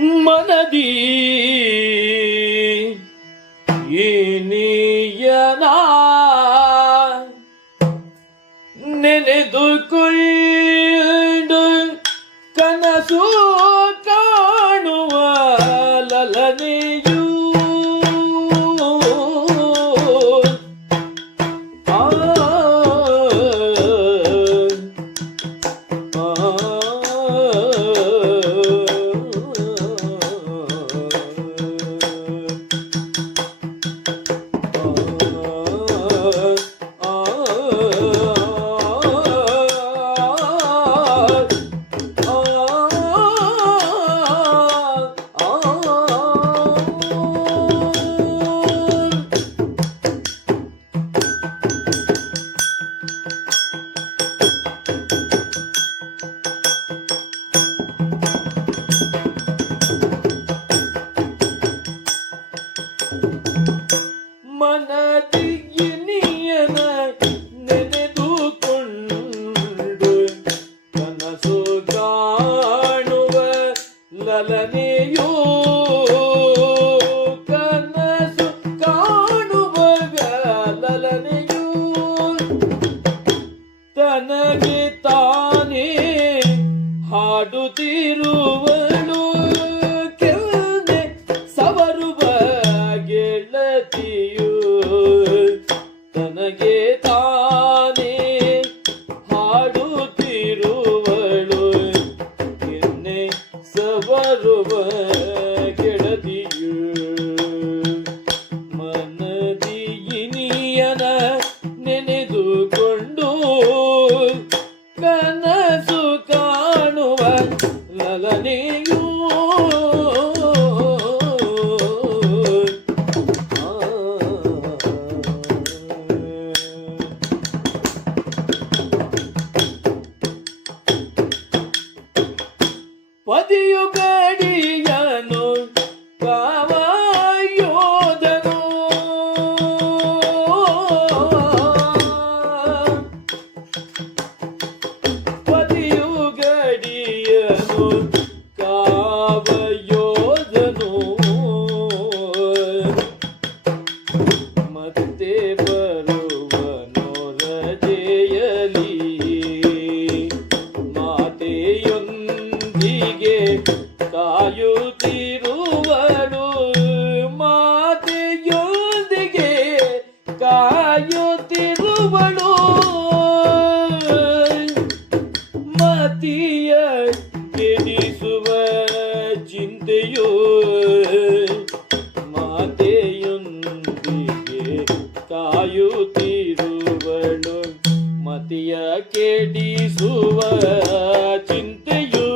మనది. ಕಲನೆಯೋ What do ಕಾಯುತ್ತಿರುವಳು ಮತಿಯ ಕೆಡಿಸುವ ಚಿಂತೆಯು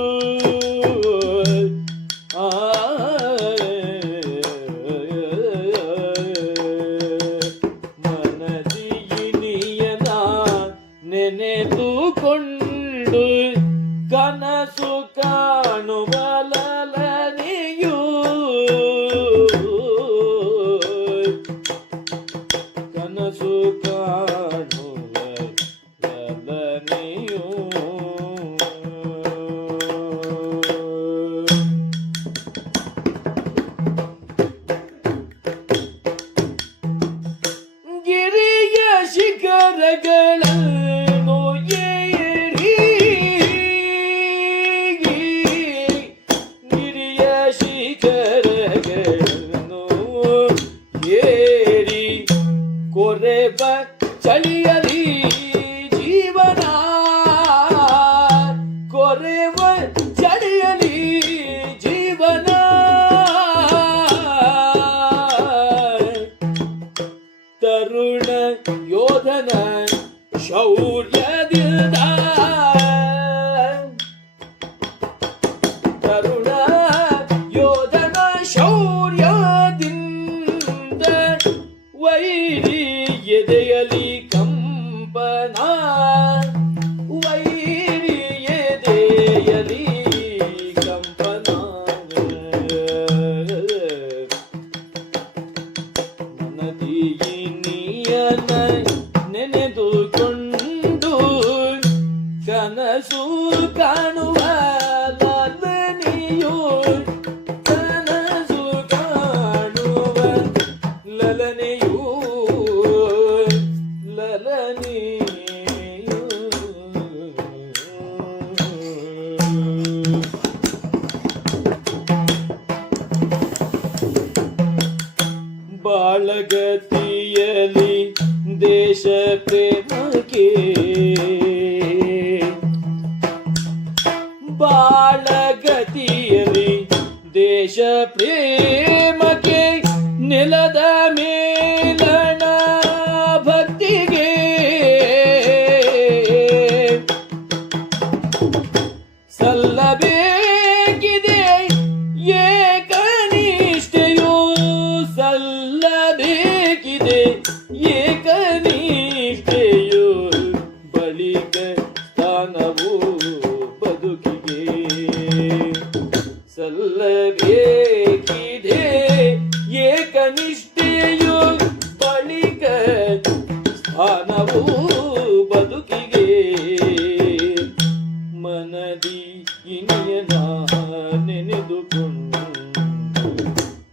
ಆ ಮನದಿಯಿನಿಯದ ನೆನೆದುಕೊಂಡು ಕನಸು ಕಾ yo denen şaur yer. ಬಾಳಗತಿಯಲಿ ದೇಶ ಪ್ರೇಮಕ್ಕೆ ಬಾಳಗತಿಯಲಿ ದೇಶ ಪ್ರೇಮಕ್ಕೆ ನೆಲದ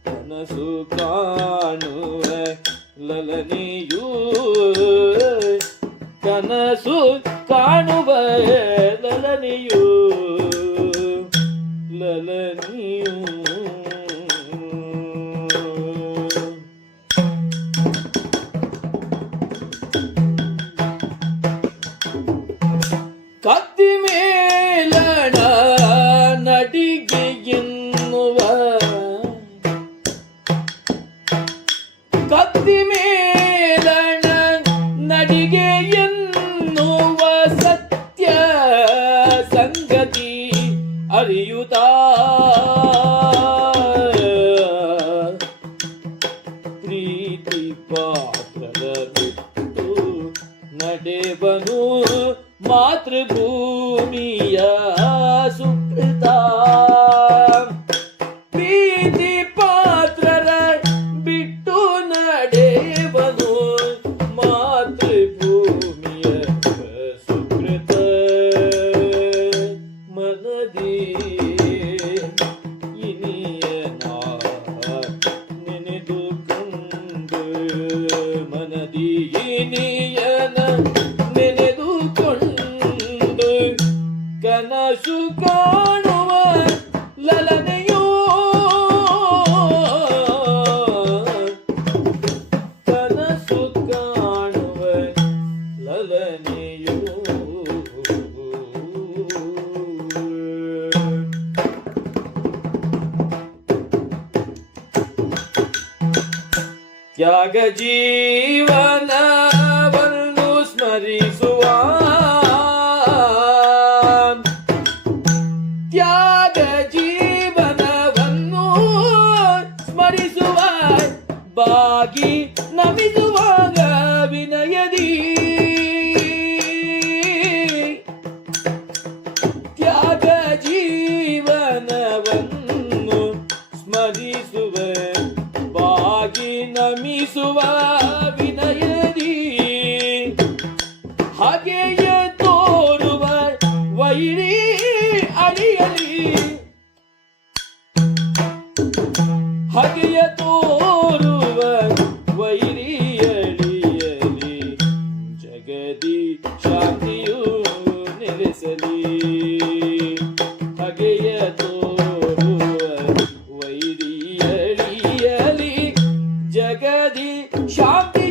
ಕನಸು ಕಾಣುವ ಲಲನೆಯೂ ಕನಸು ಕಾಣುವ ಲಲನೆಯೂ yeah. ಜೀವನ ಜೀವನವನ್ನು ಸ್ಮರಿಸುವ ಹಗೆಯ ತೋರುವ ವೈರಿಯಳಿಯಲಿ ಜಗದಿ ಶಾಂತಿಯು ನೆಲೆಸಲಿ. ಹಗೆಯ ತೋರುವ ವೈರಿಯಳಿಯಲಿ ಜಗದಿ ಶಾಂತಿ